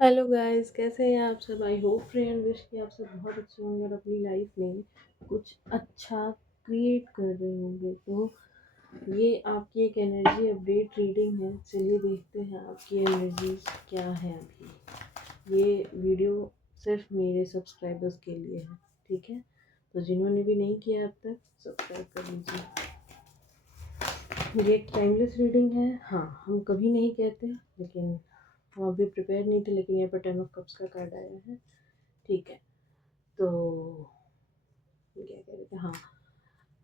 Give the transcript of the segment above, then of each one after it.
Hello guys, कैसे हैं आप सब। I hope pray and wish कि आप सब बहुत अच्छे होंगे और अपनी लाइफ में कुछ अच्छा क्रिएट कर रहे होंगे। तो ये आपकी एक एनर्जी अपडेट रीडिंग है। चलिए देखते हैं आपकी एनर्जीज क्या है अभी। ये वीडियो सिर्फ मेरे सब्सक्राइबर्स के लिए है, ठीक है। तो जिन्होंने भी नहीं किया अब तक, सब्सक्राइब कर लीजिए। ये एक टाइमलेस रीडिंग है। हाँ, हम कभी नहीं कहते, लेकिन हम अभी प्रिपेयर नहीं थे, लेकिन यहाँ पर 10 ऑफ कप्स का कार्ड आया है, ठीक है। तो क्या कह रहे थे, हाँ,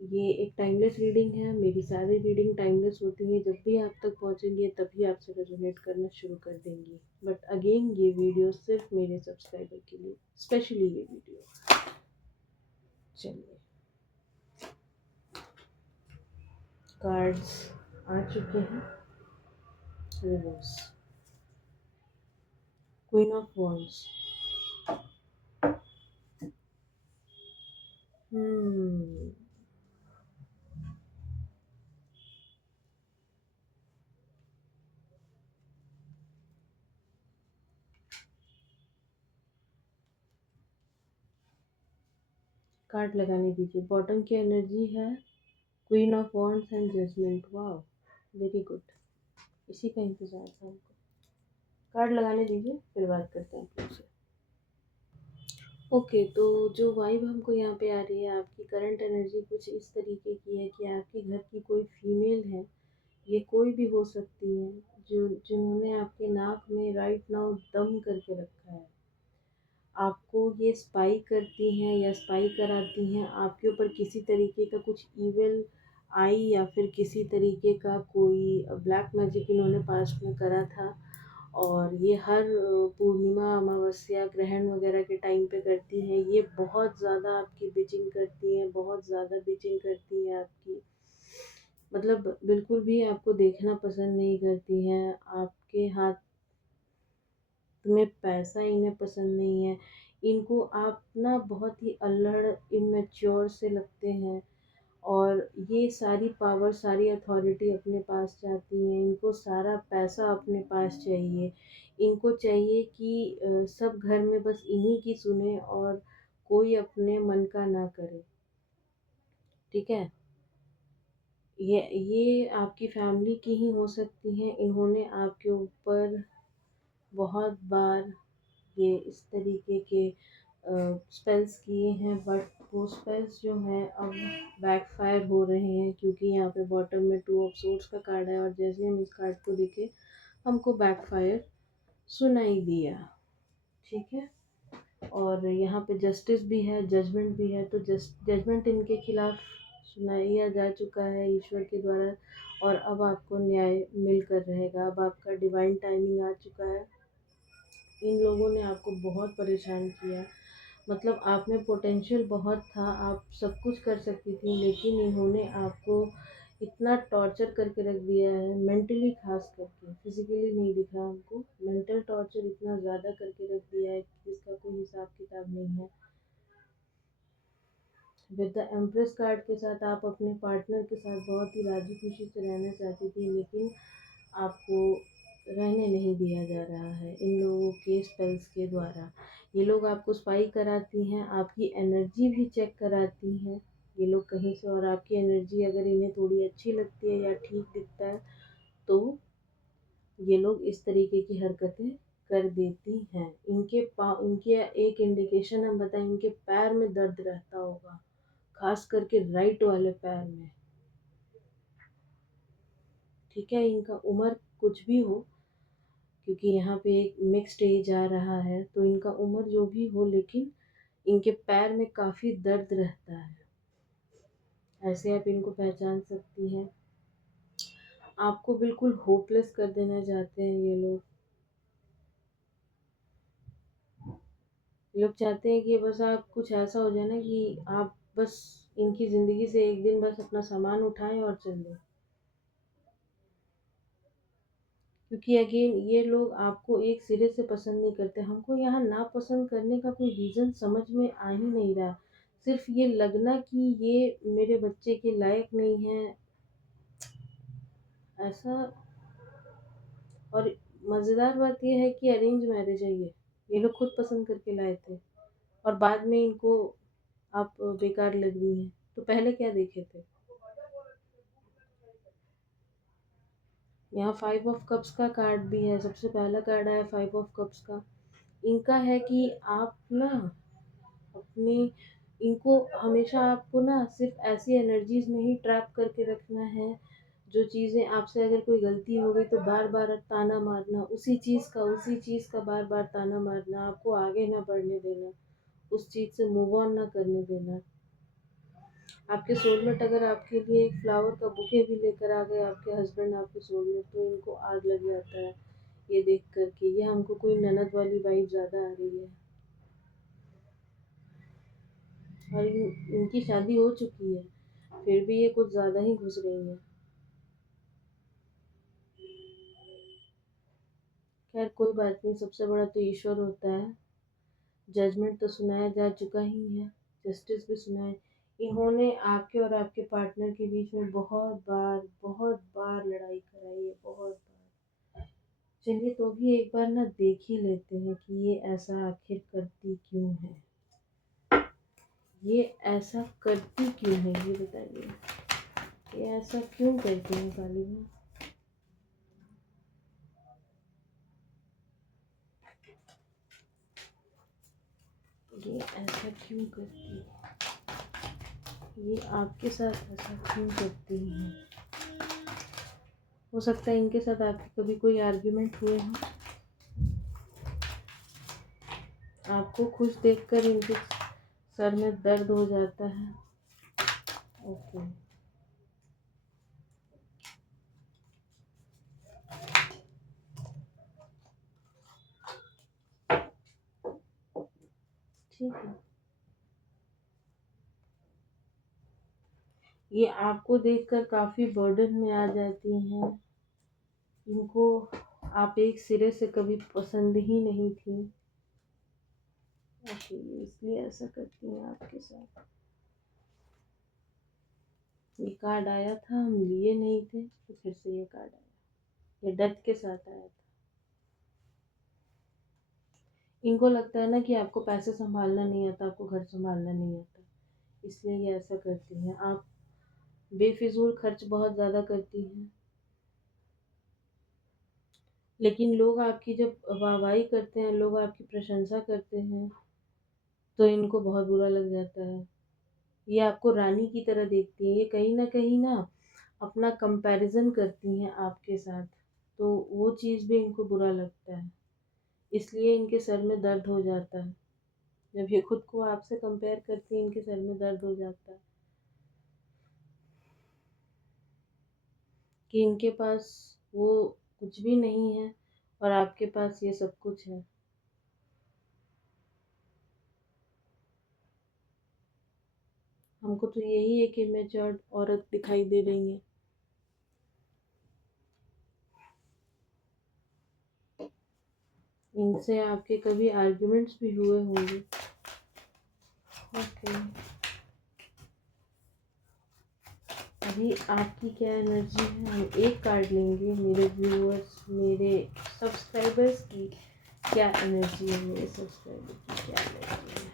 ये एक टाइमलेस रीडिंग है। मेरी सारी रीडिंग टाइमलेस होती है। जब भी आप तक पहुँचेंगी तभी आपसे रेजोनेट करना शुरू कर देंगी। बट अगेन, ये वीडियो सिर्फ मेरे सब्सक्राइबर के लिए, स्पेशली ये वीडियो। चलिए, कार्ड्स आ चुके हैं। Reverse, queen of wands. Hmm card लगाने दीजिए। बॉटम की एनर्जी है queen of wands and judgement. वाह, वेरी गुड। इसी का इंतजार था हमको। कार्ड लगाने दीजिए, फिर बात करते हैं आप लोग से। ओके, तो जो वाइब हमको यहाँ पे आ रही है, आपकी करंट एनर्जी कुछ इस तरीके की है कि आपके घर की कोई फीमेल है, ये कोई भी हो सकती है, जो जिन्होंने आपके नाक में राइट नाउ दम करके रखा है। आपको ये स्पाई करती हैं या स्पाई कराती हैं, आपके ऊपर किसी तरीके का कुछ इविल आई, या फिर किसी तरीके का कोई ब्लैक मैजिक इन्होंने पास्ट में करा था। और ये हर पूर्णिमा, अमावस्या, ग्रहण वगैरह के टाइम पे करती हैं। ये बहुत ज़्यादा आपकी बिचिंग करती हैं, बहुत ज़्यादा बिचिंग करती हैं आपकी। मतलब बिल्कुल भी आपको देखना पसंद नहीं करती हैं। आपके हाथ में पैसा इन्हें पसंद नहीं है। इनको आप ना बहुत ही अल्लड़, इमेच्योर से लगते हैं। और ये सारी पावर, सारी अथॉरिटी अपने पास चाहती हैं। इनको सारा पैसा अपने पास चाहिए। इनको चाहिए कि सब घर में बस इन्हीं की सुने और कोई अपने मन का ना करे, ठीक है। ये आपकी फैमिली की ही हो सकती हैं। इन्होंने आपके ऊपर बहुत बार ये इस तरीके के स्पेल्स किए हैं, बट वो स्पेल्स जो हैं अब बैकफायर हो रहे हैं, क्योंकि यहाँ पे बॉटम में 2 ऑफ सोर्ड्स का कार्ड है। और जैसे हम इस कार्ड को देखे, हमको बैकफायर सुनाई दिया, ठीक है। और यहाँ पे जस्टिस भी है, जजमेंट भी है। तो जजमेंट इनके खिलाफ सुनाया जा चुका है ईश्वर के द्वारा, और अब आपको न्याय मिलकर रहेगा। अब आपका डिवाइन टाइमिंग आ चुका है। इन लोगों ने आपको बहुत परेशान किया। मतलब आप में पोटेंशियल बहुत था, आप सब कुछ कर सकती थी, लेकिन इन्होंने आपको इतना टॉर्चर करके रख दिया है, मेंटली खास करके। फिजिकली नहीं दिखा हमको, मेंटल टॉर्चर इतना ज़्यादा करके रख दिया है कि इसका कोई हिसाब किताब नहीं है। विद द एम्प्रेस कार्ड के साथ आप अपने पार्टनर के साथ बहुत ही राजी खुशी से रहना चाहती थी, लेकिन आपको रहने नहीं दिया जा रहा है इन लोगों के स्पेल्स के द्वारा। ये लोग आपको स्पाई कराती हैं, आपकी एनर्जी भी चेक कराती हैं ये लोग कहीं से। और आपकी एनर्जी अगर इन्हें थोड़ी अच्छी लगती है या ठीक दिखता है, तो ये लोग इस तरीके की हरकतें कर देती हैं। इनके एक इंडिकेशन हम बताएं, इनके पैर में दर्द रहता होगा, खास करके राइट वाले पैर में, ठीक है। इनका उम्र कुछ भी हो, क्योंकि यहाँ पे एक मिक्स्ड एज आ रहा है, तो इनका उम्र जो भी हो, लेकिन इनके पैर में काफ़ी दर्द रहता है। ऐसे आप इनको पहचान सकती हैं। आपको बिल्कुल होपलेस कर देना चाहते हैं ये लोग। ये लोग चाहते हैं कि बस आप कुछ ऐसा हो जाए ना, कि आप बस इनकी ज़िंदगी से एक दिन बस अपना सामान उठाएं और चल दें। क्योंकि अगेन, ये लोग आपको एक सिरे से पसंद नहीं करते। हमको यहाँ ना पसंद करने का कोई रीज़न समझ में आ ही नहीं रहा। सिर्फ ये लगना कि ये मेरे बच्चे के लायक नहीं है, ऐसा। और मज़ेदार बात ये है कि अरेंज मैरिज है ये लोग खुद पसंद करके लाए थे और बाद में इनको आप बेकार लग रही हैं, तो पहले क्या देखे थे? यहाँ 5 ऑफ कप्स का कार्ड भी है, सबसे पहला कार्ड आया 5 ऑफ कप्स का। इनका है कि आप ना अपने इनको हमेशा आपको ना सिर्फ ऐसी एनर्जीज में ही ट्रैप करके रखना है, जो चीज़ें आपसे अगर कोई गलती हो गई तो बार बार ताना मारना, उसी चीज़ का बार बार ताना मारना, आपको आगे ना बढ़ने देना, उस चीज़ से मूव ऑन ना करने देना। आपके सोलमेट अगर आपके लिए एक फ्लावर का बुके भी लेकर आ गए, आपके हस्बैंड आपके सोलमेट, तो इनको आग लग जाता है ये देख कर के। ये हमको कोई ननद वाली वाइब ज़्यादा आ रही है और इनकी शादी हो चुकी है, फिर भी ये कुछ ज़्यादा ही घुस रही है। खैर कोई बात नहीं, सबसे बड़ा तो ईश्वर होता है। जजमेंट तो सुनाया जा चुका ही है, जस्टिस भी सुनाए। इन्होंने आपके और आपके पार्टनर के बीच में बहुत बार लड़ाई कराई है, बहुत बार। चलिए तो भी एक बार ना देख ही लेते हैं कि ये ऐसा आखिर करती क्यों है। ये ऐसा करती क्यों है, ये बताइए। ये ऐसा क्यों करती है काली माँ? ये ऐसा क्यों करती है? ये आपके साथ ऐसा क्यों करती हैं? हो सकता है इनके साथ आपके कभी कोई आर्ग्यूमेंट हुए हो, आपको खुश देखकर इनके सर में दर्द हो जाता है। ओके, ठीक है। ये आपको देखकर काफ़ी बर्डन में आ जाती हैं। इनको आप एक सिरे से कभी पसंद ही नहीं थी। ओके, इसलिए ऐसा करती हैं आपके साथ। ये कार्ड आया था, हम लिए नहीं थे, तो फिर से ये कार्ड आया। ये डेथ के साथ आया था। इनको लगता है ना कि आपको पैसे संभालना नहीं आता, आपको घर संभालना नहीं आता, इसलिए ये ऐसा करती हैं। आप बेफिजूल खर्च बहुत ज़्यादा करती हैं, लेकिन लोग आपकी जब वाहवाही करते हैं, लोग आपकी प्रशंसा करते हैं, तो इनको बहुत बुरा लग जाता है। ये आपको रानी की तरह देखती हैं, ये कहीं ना अपना कंपैरिजन करती हैं आपके साथ, तो वो चीज़ भी इनको बुरा लगता है, इसलिए इनके सर में दर्द हो जाता है। जब ये खुद को आपसे कंपेयर करती हैं, इनके सर में दर्द हो जाता है कि इनके पास वो कुछ भी नहीं है और आपके पास ये सब कुछ है। हमको तो यही एक इमेच्योर्ड औरत दिखाई दे रही है। इनसे आपके कभी आर्ग्यूमेंट्स भी हुए होंगे। ओके, अभी आपकी क्या एनर्जी है, हम एक कार्ड लेंगे। मेरे व्यूअर्स, मेरे सब्सक्राइबर्स की क्या एनर्जी है, मेरे सब्सक्राइबर की क्या एनर्जी है।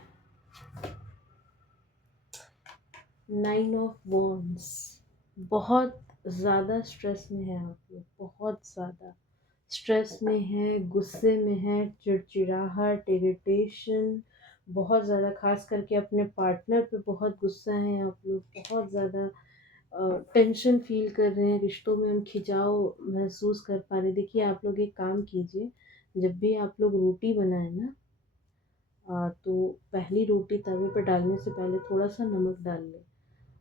9 ऑफ वॉन्ड्स। बहुत ज़्यादा स्ट्रेस में है आप लोग, बहुत ज़्यादा स्ट्रेस में है, गुस्से में है, चिड़चिड़ाहट, इरिटेशन बहुत ज़्यादा, खास करके अपने पार्टनर पे बहुत गुस्सा है आप लोग, बहुत ज़्यादा टेंशन फील कर रहे हैं, रिश्तों में हम खिंचाव महसूस कर पा रहे। देखिए आप लोग एक काम कीजिए, जब भी आप लोग रोटी बनाए ना, तो पहली रोटी तवे पर डालने से पहले थोड़ा सा नमक डाल लें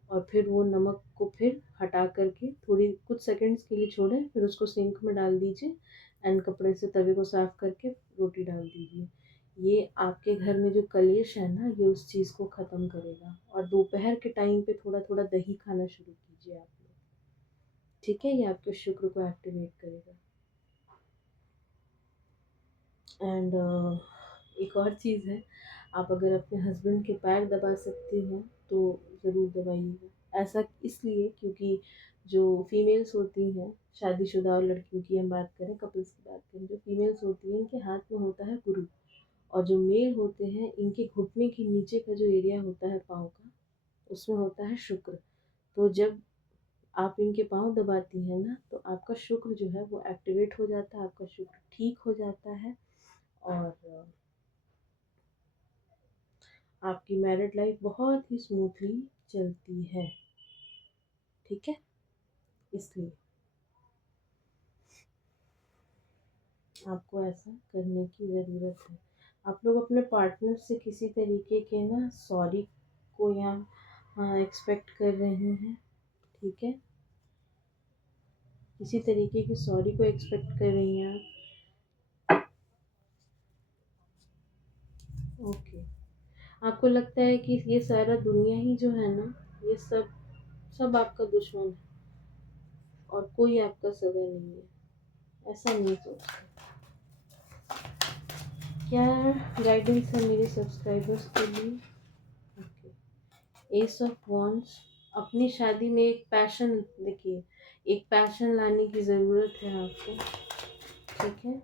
और फिर वो नमक को फिर हटा करके थोड़ी कुछ सेकंड्स के लिए छोड़ें, फिर उसको सिंक में डाल दीजिए एंड कपड़े से तवे को साफ़ करके रोटी डाल दीजिए। ये आपके घर में जो कलेश है ना, ये उस चीज़ को ख़त्म करेगा। और दोपहर के टाइम पे थोड़ा थोड़ा दही खाना शुरू कीजिए आप लोग, ठीक है? ये आपके शुक्र को एक्टिवेट करेगा। एंड एक और चीज़ है, आप अगर अपने हस्बैंड के पैर दबा सकती हैं तो ज़रूर दबाइएगा। ऐसा इसलिए क्योंकि जो फीमेल्स होती हैं, शादीशुदा और लड़कियों की हम बात करें, कपल्स की बात करें, जो फीमेल्स होती हैं इनके हाथ में होता है गुरु, और जो मेल होते हैं इनके घुटने के नीचे का जो एरिया होता है पाँव का, उसमें होता है शुक्र। तो जब आप इनके पाँव दबाती हैं ना, तो आपका शुक्र जो है वो एक्टिवेट हो जाता है, आपका शुक्र ठीक हो जाता है, और आपकी मैरिड लाइफ बहुत ही स्मूथली चलती है। ठीक है, इसलिए आपको ऐसा करने की ज़रूरत है। आप लोग अपने पार्टनर से किसी तरीके के ना सॉरी को यहाँ एक्सपेक्ट कर रही हैं। ठीक है, किसी तरीके की सॉरी को एक्सपेक्ट कर रही हैं आप। ओके, आपको लगता है कि ये सारा दुनिया ही जो है ना, ये सब सब आपका दुश्मन है और कोई आपका सगा नहीं है, ऐसा नहीं सोचते। क्या गाइडेंस है मेरे सब्सक्राइबर्स के लिए? Okay, S of wands. अपनी शादी में एक पैशन, देखिए, एक पैशन लाने की ज़रूरत है आपको। ठीक है,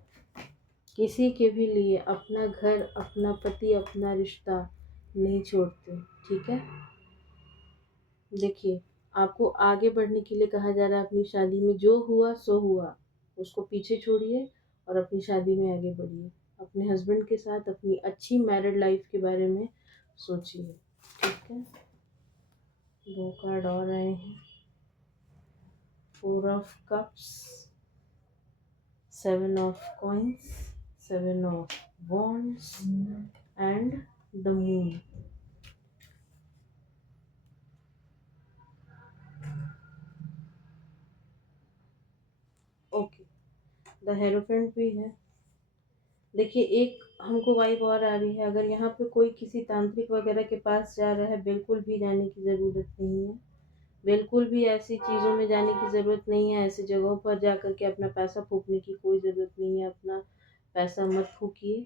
किसी के भी लिए अपना घर, अपना पति, अपना रिश्ता नहीं छोड़ते। ठीक है, देखिए, आपको आगे बढ़ने के लिए कहा जा रहा है। अपनी शादी में जो हुआ सो हुआ, उसको पीछे छोड़िए और अपनी शादी में आगे बढ़िए। अपने हस्बैंड के साथ अपनी अच्छी मैरिड लाइफ के बारे में सोचिए। ठीक है, 2 कार्ड और आए हैं, 4 of cups, 7 of coins, 7 of wands and the moon. Okay, the hierophant भी है। देखिए, एक हमको वाइब और आ रही है, अगर यहाँ पे कोई किसी तांत्रिक वगैरह के पास जा रहा है, बिल्कुल भी जाने की ज़रूरत नहीं है। बिल्कुल भी ऐसी चीज़ों में जाने की ज़रूरत नहीं है। ऐसी जगहों पर जा कर के अपना पैसा फूकने की कोई ज़रूरत नहीं है। अपना पैसा मत फूकिए।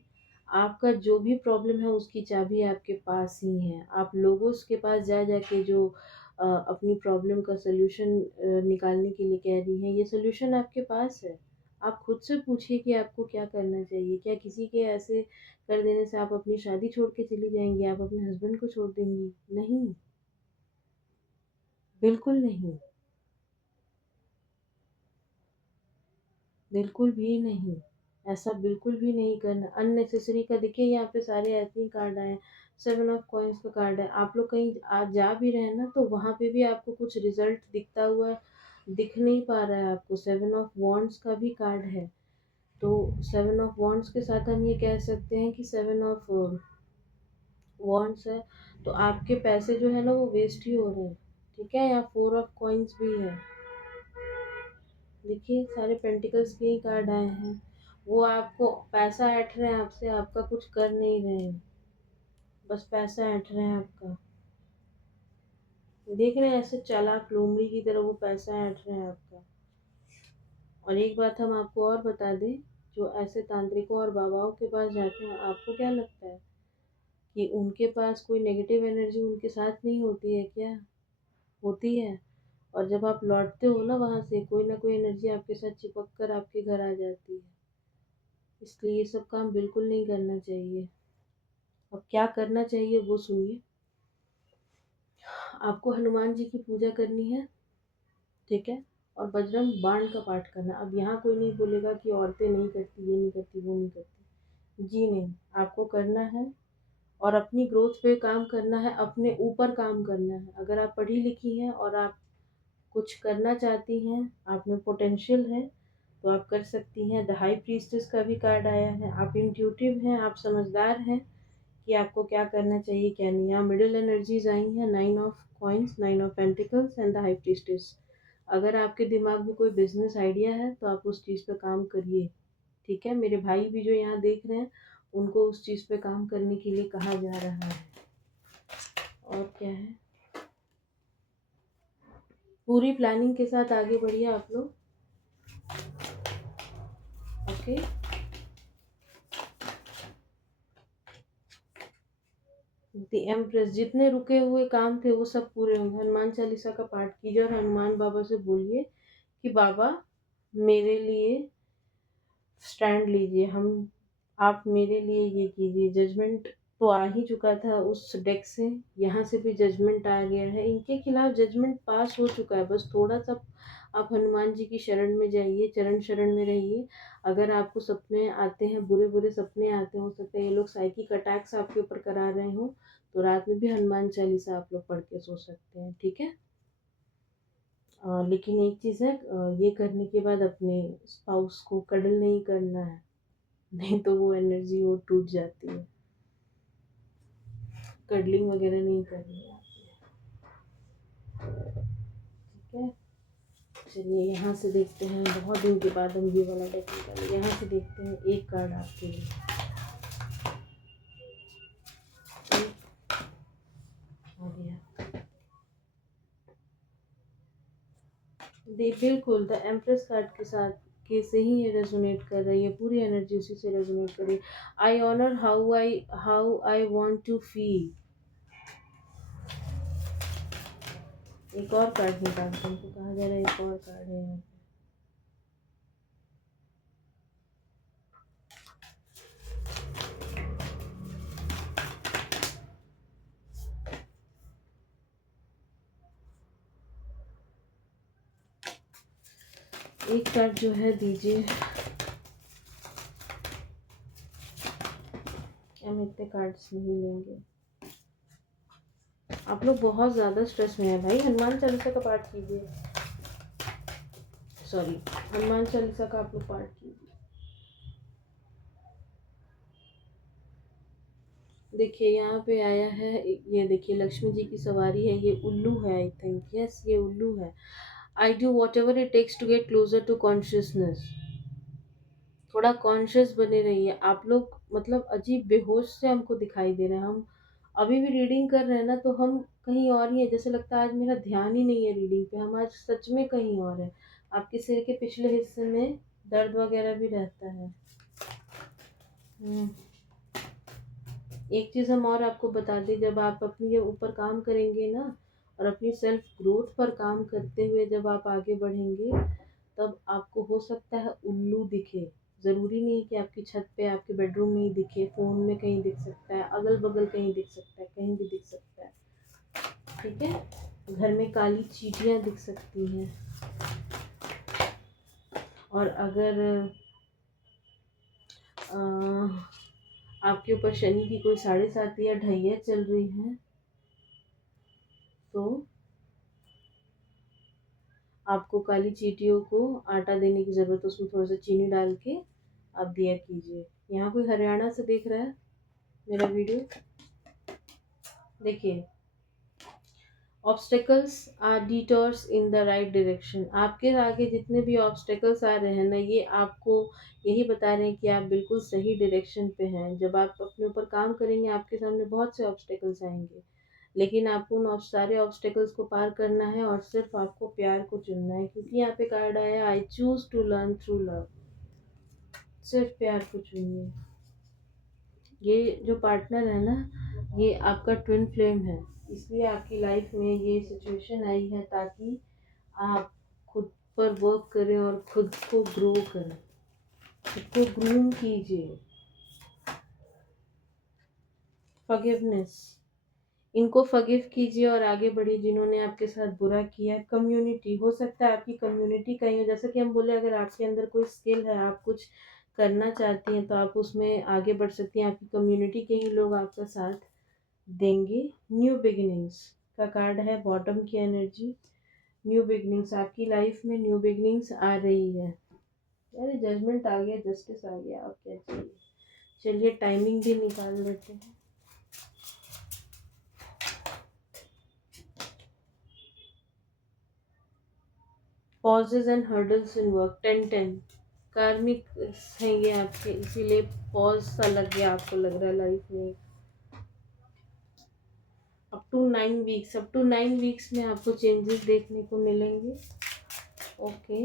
आपका जो भी प्रॉब्लम है उसकी चाबी आपके पास ही है। आप लोगों के पास जा जा के जो अपनी प्रॉब्लम का सल्यूशन निकालने के लिए कह रही हैं, ये सल्यूशन आपके पास है। आप खुद से पूछिए कि आपको क्या करना चाहिए। क्या किसी के ऐसे कर देने से आप अपनी शादी छोड़ के चली जाएंगी? आप अपने हस्बैंड को छोड़ देंगी? नहीं, बिल्कुल नहीं, बिल्कुल भी नहीं। ऐसा बिल्कुल भी नहीं करना। अननेसेसरी का, देखिए यहाँ पे सारे ऐसे ही कार्ड आए हैं। 7 ऑफ कॉइंस का कार्ड है। आप लोग कहीं आज जा भी रहे हैं ना, तो वहाँ पे भी आपको कुछ रिजल्ट दिखता हुआ दिख नहीं पा रहा है आपको। 7 ऑफ वॉन्ड्स का भी कार्ड है। तो 7 ऑफ वॉन्ड्स के साथ हम ये कह सकते हैं कि 7 ऑफ वॉन्ड्स है, तो आपके पैसे जो है ना वो वेस्ट ही हो रहे हैं। ठीक है, यहाँ 4 ऑफ कॉइंस भी है। देखिए, सारे पेंटिकल्स के ही कार्ड आए हैं। वो आपको पैसा ऐंठ रहे हैं आपसे, आपका कुछ कर नहीं रहे हैं, बस पैसा ऐंठ रहे हैं आपका। देख रहे हैं, ऐसे चालाक लोमड़ी की तरह वो पैसा ऐंठ रहे हैं आपका। और एक बात हम आपको और बता दें, जो ऐसे तांत्रिकों और बाबाओं के पास जाते हैं, आपको क्या लगता है कि उनके पास कोई नेगेटिव एनर्जी उनके साथ नहीं होती है क्या? होती है। और जब आप लौटते हो ना वहाँ से, कोई ना कोई एनर्जी आपके साथ चिपक कर आपके घर आ जाती है। इसलिए ये सब काम बिल्कुल नहीं करना चाहिए। अब क्या करना चाहिए वो सुनिए। आपको हनुमान जी की पूजा करनी है। ठीक है, और बजरंग बाण का पाठ करना। अब यहाँ कोई नहीं बोलेगा कि औरतें नहीं करती, ये नहीं करती, वो नहीं करती। जी नहीं, आपको करना है और अपनी ग्रोथ पे काम करना है, अपने ऊपर काम करना है। अगर आप पढ़ी लिखी हैं और आप कुछ करना चाहती हैं, आप में पोटेंशियल है, तो आप कर सकती हैं। द हाई प्रीस्टेस का भी कार्ड आया है। आप इंट्यूटिव हैं, आप समझदार हैं कि आपको क्या करना चाहिए क्या नहीं। यहाँ मिडिल एनर्जीज आई हैं, 9 of coins, 9 of pentacles and the high priestess. अगर आपके दिमाग में कोई बिजनेस आइडिया है तो आप उस चीज़ पे काम करिए। ठीक है, मेरे भाई भी जो यहाँ देख रहे हैं, उनको उस चीज़ पे काम करने के लिए कहा जा रहा है। और क्या है, पूरी प्लानिंग के साथ आगे बढ़िए आप लोग। ओके, द एम्प्रेस, जितने रुके हुए काम थे वो सब पूरे होंगे। हनुमान चालीसा का पाठ कीजिए और हनुमान बाबा से बोलिए कि बाबा मेरे लिए स्टैंड लीजिए, हम आप मेरे लिए ये कीजिए। जजमेंट तो आ ही चुका था उस डेक से, यहाँ से भी जजमेंट आ गया है, इनके खिलाफ जजमेंट पास हो चुका है। बस थोड़ा सा आप हनुमान जी की शरण में जाइए, चरण शरण में रहिए। अगर आपको सपने आते हैं, बुरे बुरे सपने आते हैं, हो सकता है ये लोग साइकिक अटैक्स आपके ऊपर करा रहे हो, तो रात में भी हनुमान चालीसा आप लोग पढ़ के सो सकते हैं, ठीक है। लेकिन एक चीज़ है, ये करने के बाद अपने स्पाउस को कडल नहीं करना है, नहीं तो वो एनर्जी वो टूट जाती है। कडलिंग वगैरह नहीं करनी है आपने, ठीक है। चलिए यहाँ से देखते हैं, बहुत दिन के बाद हम ये वाला डेक निकाले। यहाँ से देखते हैं एक कार्ड आपके लिए। आ गया, बिल्कुल द एम्प्रेस कार्ड के साथ के से ही ये रेजोनेट कर रही है, पूरी एनर्जी उसी से रेजोनेट कर रही है। I honour how I want to feel. एक और कार्ड निकालते हैं, तो कहा जा रहा है एक और कार्ड है यहाँ पे। एक कार्ड जो है दीजिए, हम इतने कार्ड्स नहीं लेंगे। आप लोग बहुत ज़्यादा स्ट्रेस में है भाई, हनुमान चालीसा का पाठ कीजिए। सॉरी, हनुमान चालीसा का आप लोग पाठ कीजिए। देखिए यहाँ पे आया है, ये देखिए लक्ष्मी जी की सवारी है, ये उल्लू है, आई थिंक, यस ये उल्लू है। I do whatever it takes to get closer to consciousness. थोड़ा कॉन्शियस बने रहिए आप लोग, मतलब अजीब बेहोश से हमको दिखाई दे रहे हैं। हम अभी भी रीडिंग कर रहे हैं ना, तो हम कहीं और ही है, जैसे लगता है आज मेरा ध्यान ही नहीं है रीडिंग पे, हम आज सच में कहीं और है। आपके सिर के पिछले हिस्से में दर्द वगैरह भी रहता है। हम्म, एक चीज़ हम और आपको बता दें, जब आप अपने ऊपर काम करेंगे ना, और अपनी सेल्फ ग्रोथ पर काम करते हुए जब आप आगे बढ़ेंगे, तब आपको हो सकता है उल्लू दिखे। ज़रूरी नहीं है कि आपकी छत पे, आपके बेडरूम में ही दिखे, फ़ोन में कहीं दिख सकता है, अगल बगल कहीं दिख सकता है, कहीं भी दिख सकता है, ठीक है। घर में काली चींटियाँ दिख सकती हैं। और अगर आपके ऊपर शनि की कोई 7.5 या ढैया चल रही है, तो आपको काली चींटियों को आटा देने की ज़रूरत है, उसमें थोड़ा सा चीनी डाल के आप दिया कीजिए। यहाँ कोई हरियाणा से देख रहा है मेरा वीडियो? देखिए, obstacles are detours in the right direction. आपके आगे जितने भी ऑब्स्टेकल्स आ रहे हैं ना, ये आपको यही बता रहे हैं कि आप बिल्कुल सही डायरेक्शन पे हैं। जब आप अपने ऊपर काम करेंगे, आपके सामने बहुत से ऑब्स्टेकल्स आएंगे, लेकिन आपको उन सारे ऑब्स्टेकल्स को पार करना है और सिर्फ आपको प्यार को चुनना है, क्योंकि यहाँ पे कार्ड आया I choose to learn through love. सिर्फ प्यार को चुनिए। ये जो पार्टनर है ना, ये आपका ट्विन फ्लेम है, इसलिए आपकी लाइफ में ये सिचुएशन आई है, ताकि आप खुद पर वर्क करें और खुद को ग्रो करें, खुद को ग्रूम कीजिए। फॉरगिवनेस, इनको फॉरगिव कीजिए और आगे बढ़िए, जिन्होंने आपके साथ बुरा किया। कम्युनिटी, हो सकता है आपकी कम्युनिटी कहीं हो, जैसे कि हम बोले, अगर आपके अंदर कोई स्किल है, आप कुछ करना चाहती हैं, तो आप उसमें आगे बढ़ सकती हैं। आपकी कम्युनिटी के ही लोग आपका साथ देंगे। न्यू बिगिनिंग्स का कार्ड है, बॉटम की एनर्जी। न्यू बिगिनिंग्स, आपकी लाइफ में न्यू बिगिनिंग्स आ रही है। अरे जजमेंट आ गया, जस्टिस आ गया, अब क्या चाहिए। चलिए टाइमिंग भी निकाल लेते हैं। Pauses and hurdles in work, 10-10 कार्मिक हैं ये आपके, इसीलिए पॉज सा लग गया, आपको लग रहा है लाइफ में। अप टू 9 वीक्स में आपको चेंजेस देखने को मिलेंगे। ओके,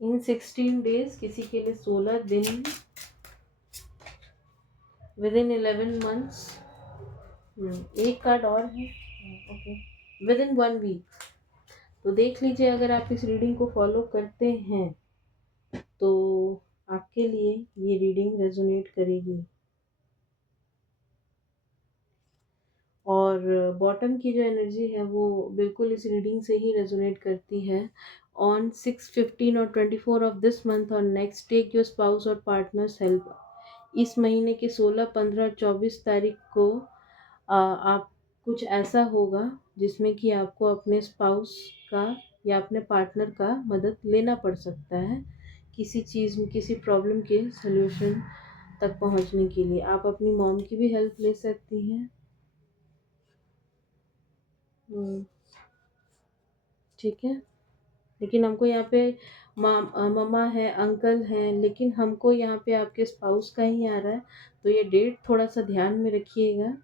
इन 16 डेज, किसी के लिए 16 दिन, विद इन 11 months। एक कार्ड और है। Okay, with in 1 week। तो देख लीजिए, अगर आप इस रीडिंग को फॉलो करते हैं तो आपके लिए ये रीडिंग रेजोनेट करेगी। और बॉटम की जो एनर्जी है वो बिल्कुल इस रीडिंग से ही रेजोनेट करती है। ऑन 6, 15 और 24 ऑफ दिस मंथ और नेक्स्ट, टेक योर स्पाउस और पार्टनर्स हेल्प। इस महीने के 16, 15 और 24 तारीख को आप कुछ ऐसा होगा जिसमें कि आपको अपने स्पाउस का या अपने पार्टनर का मदद लेना पड़ सकता है किसी चीज़ में, किसी प्रॉब्लम के सल्यूशन तक पहुंचने के लिए। आप अपनी मॉम की भी हेल्प ले सकती हैं। ठीक है, लेकिन हमको यहाँ पे मम्मा है, अंकल हैं, लेकिन हमको यहाँ पे आपके स्पाउस का ही आ रहा है। तो ये डेट थोड़ा सा ध्यान में रखिएगा।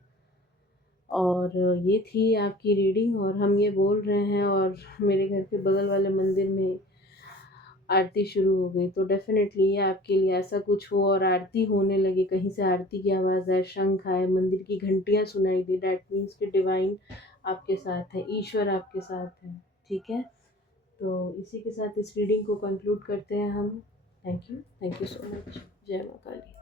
और ये थी आपकी रीडिंग, और हम ये बोल रहे हैं, और मेरे घर के बगल वाले मंदिर में आरती शुरू हो गई। तो डेफिनेटली ये आपके लिए ऐसा कुछ हो और आरती होने लगे, कहीं से आरती की आवाज़ आए, शंख आए, मंदिर की घंटियाँ सुनाई दे, डैट मीन्स कि डिवाइन आपके साथ है, ईश्वर आपके साथ है। ठीक है, तो इसी के साथ इस रीडिंग को कंक्लूड करते हैं हम। Thank you so much. जय माँ काली।